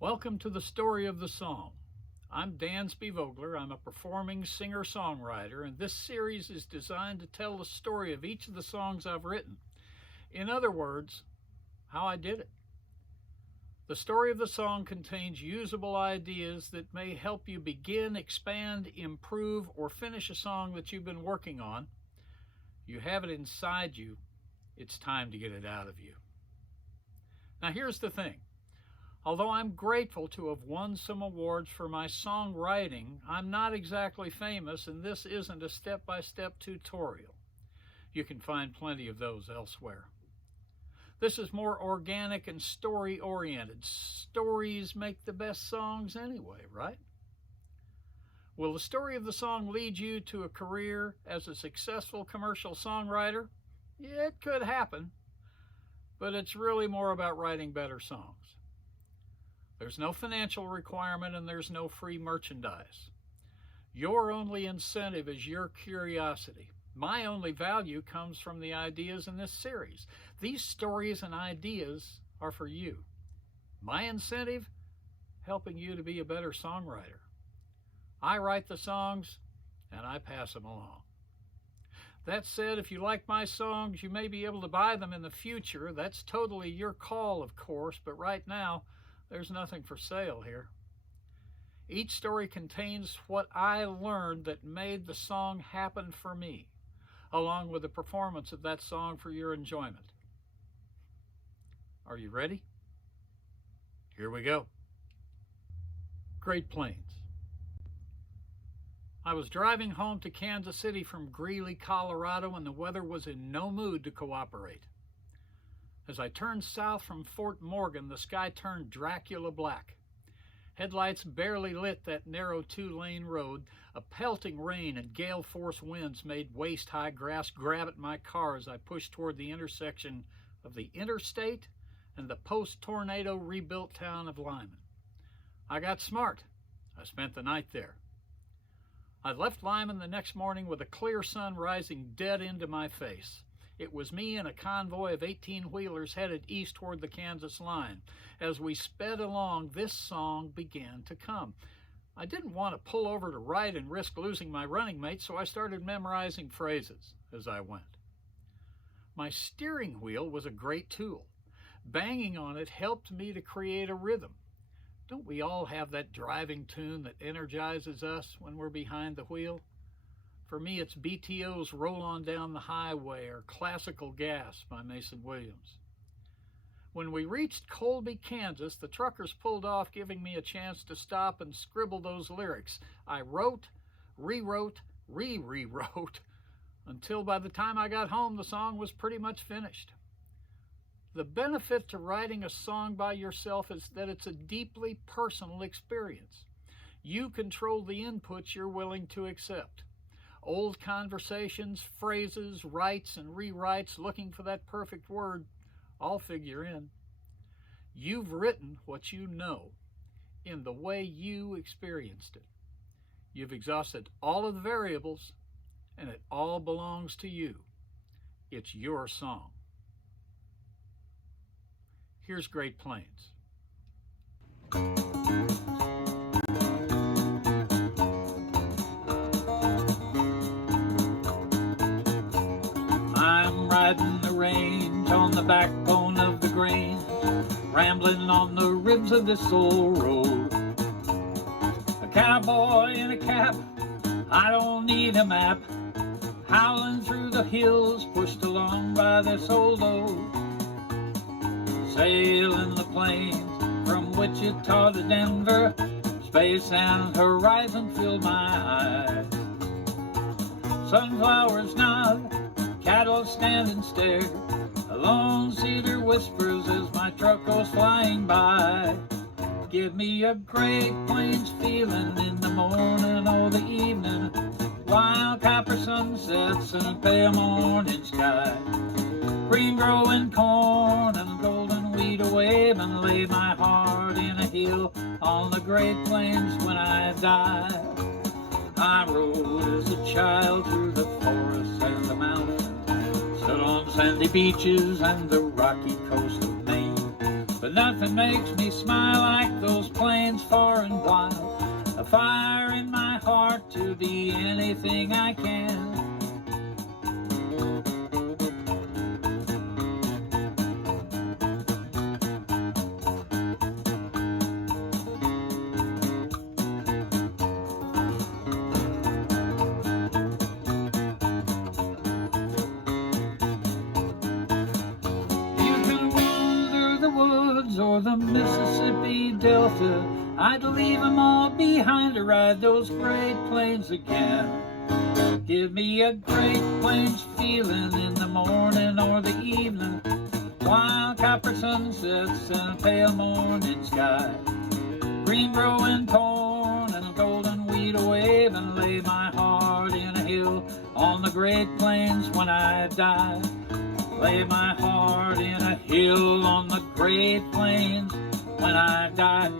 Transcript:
Welcome to the Story of the Song. I'm Dansby Vogler. I'm a performing singer-songwriter, and this series is designed to tell the story of each of the songs I've written. In other words, how I did it. The story of the song contains usable ideas that may help you begin, expand, improve, or finish a song that you've been working on. You have it inside you. It's time to get it out of you. Now here's the thing. Although I'm grateful to have won some awards for my songwriting, I'm not exactly famous, and this isn't a step-by-step tutorial. You can find plenty of those elsewhere. This is more organic and story-oriented. Stories make the best songs anyway, right? Will the story of the song lead you to a career as a successful commercial songwriter? Yeah, it could happen, but it's really more about writing better songs. There's no financial requirement and there's no free merchandise. Your only incentive is your curiosity. My only value comes from the ideas in this series. These stories and ideas are for you. My incentive? Helping you to be a better songwriter. I write the songs and I pass them along. That said, if you like my songs, you may be able to buy them in the future. That's totally your call, of course, but right now, there's nothing for sale here. Each story contains what I learned that made the song happen for me, along with the performance of that song for your enjoyment. Are you ready? Here we go. Great Plains. I was driving home to Kansas City from Greeley, Colorado, and the weather was in no mood to cooperate. As I turned south from Fort Morgan, the sky turned Dracula black. Headlights barely lit that narrow two-lane road. A pelting rain and gale-force winds made waist-high grass grab at my car as I pushed toward the intersection of the interstate and the post-tornado rebuilt town of Lyman. I got smart. I spent the night there. I left Lyman the next morning with a clear sun rising dead into my face. It was me and a convoy of 18-wheelers headed east toward the Kansas line. As we sped along, this song began to come. I didn't want to pull over to write and risk losing my running mate, so I started memorizing phrases as I went. My steering wheel was a great tool. Banging on it helped me to create a rhythm. Don't we all have that driving tune that energizes us when we're behind the wheel? For me, it's BTO's Roll On Down the Highway or Classical Gas by Mason Williams. When we reached Colby, Kansas, the truckers pulled off, giving me a chance to stop and scribble those lyrics. I wrote, rewrote, rewrote, until by the time I got home, the song was pretty much finished. The benefit to writing a song by yourself is that it's a deeply personal experience. You control the inputs you're willing to accept. Old conversations, phrases, writes, and rewrites looking for that perfect word all figure in. You've written what you know in the way you experienced it. You've exhausted all of the variables, and it all belongs to you. It's your song. Here's Great Plains. Riding the range on the backbone of the grain, rambling on the ribs of this old road. A cowboy in a cap, I don't need a map, howling through the hills, pushed along by this old oak. Sailing the plains from Wichita to Denver, space and horizon filled my eyes. Sunflowers nod, cattle stand and stare, a lone cedar whispers as my truck goes flying by. Give me a Great Plains feeling in the morning or the evening, wild copper sunsets and a pale morning sky. Green growing corn and golden wheat a-waving, lay my heart in a hill on the Great Plains when I die. I rode as a child through the forests and the mountains, stood on sandy beaches and the rocky coast of Maine. But nothing makes me smile like those far and wide, a fire in my heart to be anything I can. Or the Mississippi Delta, I'd leave them all behind to ride those Great Plains again. Give me a Great Plains feeling in the morning or the evening, while copper sunsets and a pale morning sky, green growing corn and a golden wheat wave, and lay my heart in a hill on the Great Plains when I die. Lay my heart in a hill on the Great Plains when I die.